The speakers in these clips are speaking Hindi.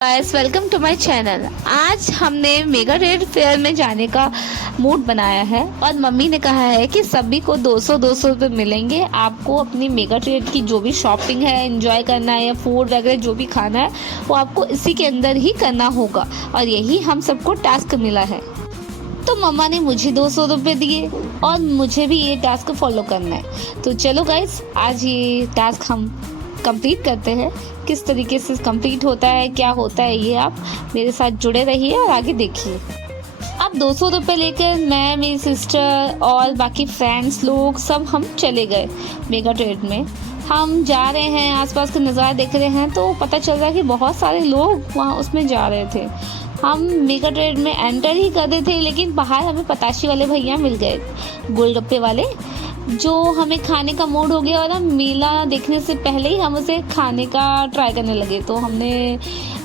Guys welcome to my channel. आज हमने मेगा ट्रेड फेयर में जाने का मूड बनाया है और मम्मी ने कहा है कि सभी को 200 रुपये मिलेंगे। आपको अपनी मेगा ट्रेड की जो भी शॉपिंग है, एंजॉय करना है या फूड वगैरह जो भी खाना है वो आपको इसी के अंदर ही करना होगा और यही हम सबको टास्क मिला है। तो मम्मा ने मुझे 200 रुपये दिए और मुझे भी ये टास्क फॉलो करना है। तो चलो गाइस, आज ये टास्क हम कंप्लीट करते हैं। किस तरीके से कंप्लीट होता है, क्या होता है, ये आप मेरे साथ जुड़े रहिए और आगे देखिए। अब 200 रुपये लेकर मैं, मेरी सिस्टर और बाकी फ्रेंड्स लोग सब हम चले गए मेगा ट्रेड में। हम जा रहे हैं, आसपास का नज़ारा देख रहे हैं तो पता चल रहा है कि बहुत सारे लोग वहाँ उसमें जा रहे थे। हम मेगा ट्रेड में एंटर ही कर रहे थे लेकिन बाहर हमें पताशी वाले भैया मिल गए, गोलगप्पे वाले, जो हमें खाने का मूड हो गया और हम मेला देखने से पहले ही हम उसे खाने का ट्राई करने लगे। तो हमने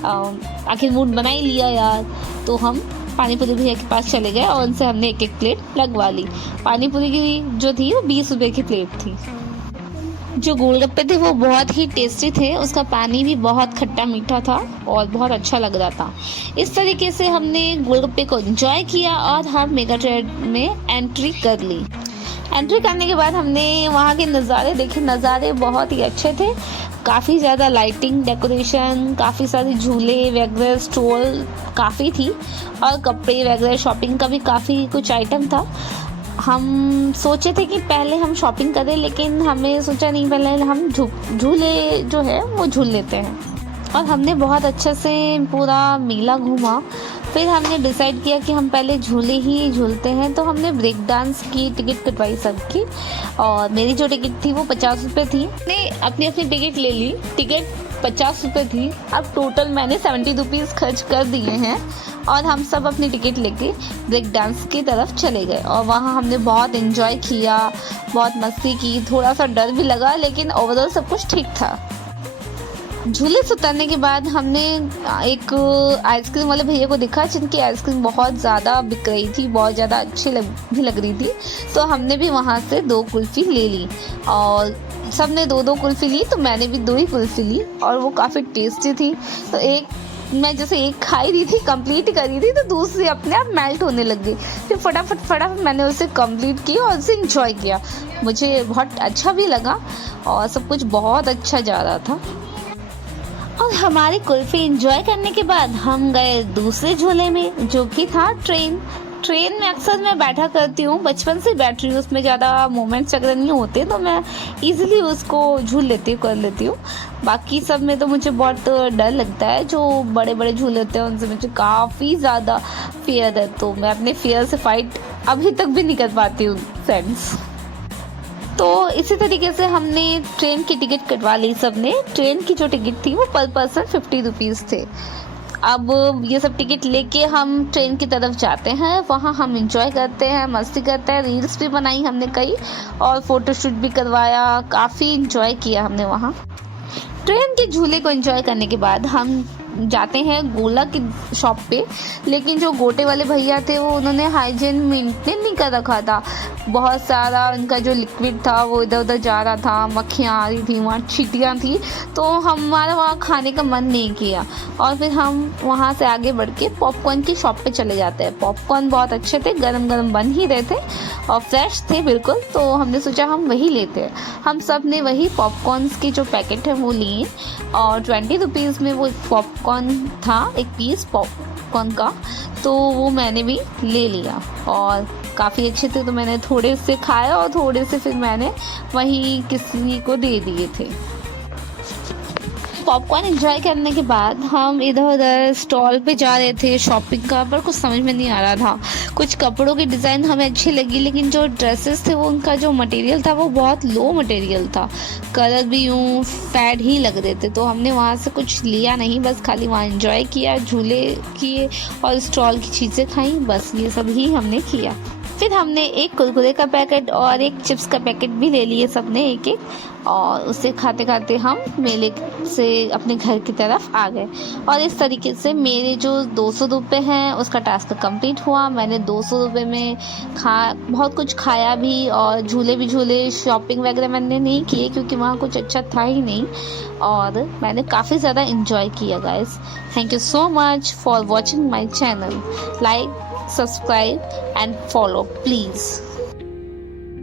आखिर मूड बना ही लिया यार, तो हम पानी पूरी भैया के पास चले गए और उनसे हमने एक प्लेट लगवा ली। पानी पूरी की जो थी वो 20 रुपये की प्लेट थी। जो गोलगप्पे थे वो बहुत ही टेस्टी थे, उसका पानी भी बहुत खट्टा मीठा था और बहुत अच्छा लग रहा था। इस तरीके से हमने गोलगप्पे को एंजॉय किया और हम मेगा ट्रेड में एंट्री कर ली। एंट्री करने के बाद हमने वहाँ के नज़ारे देखे। नज़ारे बहुत ही अच्छे थे, काफ़ी ज़्यादा लाइटिंग, डेकोरेशन, काफ़ी सारे झूले वगैरह, स्टॉल काफ़ी थी और कपड़े वगैरह शॉपिंग का भी काफ़ी कुछ आइटम था। हम सोचे थे कि पहले हम शॉपिंग करें लेकिन हमें सोचा नहीं, पहले हम झूले जो है वो झूल लेते हैं। और हमने बहुत अच्छे से पूरा मेला घूमा। फिर हमने डिसाइड किया कि हम पहले झूले ही झूलते हैं, तो हमने ब्रेक डांस की टिकट कटवाई सबकी और मेरी जो टिकट थी वो 50 रुपये थी। मैंने अपनी अपनी टिकट ले ली, टिकट 50 रुपये थी। अब टोटल मैंने 70 रुपीज़ खर्च कर दिए हैं और हम सब अपनी टिकट लेके ब्रेक डांस की तरफ चले गए और वहाँ हमने बहुत एंजॉय किया, बहुत मस्ती की, थोड़ा सा डर भी लगा लेकिन ओवरऑल सब कुछ ठीक था। झूले से उतरने के बाद हमने एक आइसक्रीम वाले भैया को देखा जिनकी आइसक्रीम बहुत ज़्यादा बिक रही थी, बहुत ज़्यादा अच्छी भी लग रही थी। तो हमने भी वहाँ से 2 कुल्फ़ी ले ली और सब ने 2-2 कुल्फ़ी ली, तो मैंने भी 2 ही कुल्फ़ी ली और वो काफ़ी टेस्टी थी। तो मैं जैसे एक खाई रही थी, कंप्लीट कर रही थी, तो दूसरी अपने आप मेल्ट होने लग गई। फिर फटाफट मैंने उसे कंप्लीट किया और उसे इंजॉय किया। मुझे बहुत अच्छा भी लगा और सब कुछ बहुत अच्छा जा रहा था। और हमारी कुल्फी एंजॉय करने के बाद हम गए दूसरे झूले में, जो कि था ट्रेन में अक्सर मैं बैठा करती हूँ, बचपन से बैठ रही हूँ, उसमें ज़्यादा मोमेंट्स वगैरह नहीं होते तो मैं इजीली उसको झूल लेती हूँ, कर लेती हूँ। बाकी सब में तो मुझे बहुत डर लगता है, जो बड़े बड़े झूले होते हैं उनसे मुझे काफ़ी ज़्यादा फियर है, तो मैं अपने फियर से फाइट अभी तक भी नहीं कर पाती हूँ फ्रेंड्स। तो इसी तरीके से हमने ट्रेन की टिकट कटवा ली सबने। ट्रेन की जो टिकट थी वो पर पर्सन 50 रुपीज़ थे। अब ये सब टिकट लेके हम ट्रेन की तरफ जाते हैं, वहाँ हम एंजॉय करते हैं, मस्ती करते हैं, रील्स भी बनाई हमने कई और फ़ोटोशूट भी करवाया, काफ़ी एंजॉय किया हमने वहाँ। ट्रेन के झूले को एंजॉय करने के बाद हम जाते हैं गोला की शॉप पे, लेकिन जो गोटे वाले भैया थे वो उन्होंने हाइजीन मेंटेन नहीं कर रखा था। बहुत सारा उनका जो लिक्विड था वो इधर उधर जा रहा था, मक्खियाँ आ रही थी, वहाँ चींटियाँ थी, तो हमारा वहाँ खाने का मन नहीं किया और फिर हम वहाँ से आगे बढ़ के पॉपकॉर्न की शॉप पे चले जाते हैं। पॉपकॉर्न बहुत अच्छे थे, गरम गरम बन ही रहे थे और फ्रेश थे बिल्कुल, तो हमने सोचा हम वही लेते हैं। हम सब ने वही पॉपकॉर्न्स के जो पैकेट है वो लिए और 20 रुपीज़ में वो पॉपकॉर्न था, एक पीस पॉपकॉर्न का, तो वो मैंने भी ले लिया और काफ़ी अच्छे थे, तो मैंने थोड़े से खाया और थोड़े से फिर मैंने वहीं किसी को दे दिए थे। पॉपकॉर्न एंजॉय करने के बाद हम इधर उधर स्टॉल पे जा रहे थे शॉपिंग का, पर कुछ समझ में नहीं आ रहा था। कुछ कपड़ों की डिज़ाइन हमें अच्छी लगी लेकिन जो ड्रेसेस थे वो उनका जो मटेरियल था वो बहुत लो मटेरियल था, कलर भी यूँ फैड ही लग रहे थे, तो हमने वहाँ से कुछ लिया नहीं, बस खाली वहाँ एंजॉय किया, झूले किए और स्टॉल की चीज़ें खाई, बस ये सब ही हमने किया। फिर हमने एक कुरकुरे का पैकेट और एक चिप्स का पैकेट भी ले लिए सबने एक एक, और उसे खाते खाते हम मेले से अपने घर की तरफ आ गए। और इस तरीके से मेरे जो 200 रुपये हैं उसका टास्क कंप्लीट हुआ। मैंने 200 रुपये में बहुत कुछ खाया भी और झूले भी झूले। शॉपिंग वगैरह मैंने नहीं किए क्योंकि वहाँ कुछ अच्छा था ही नहीं, और मैंने काफ़ी ज़्यादा इंजॉय किया guys. Thank you so much for watching my channel. Like, subscribe and follow please.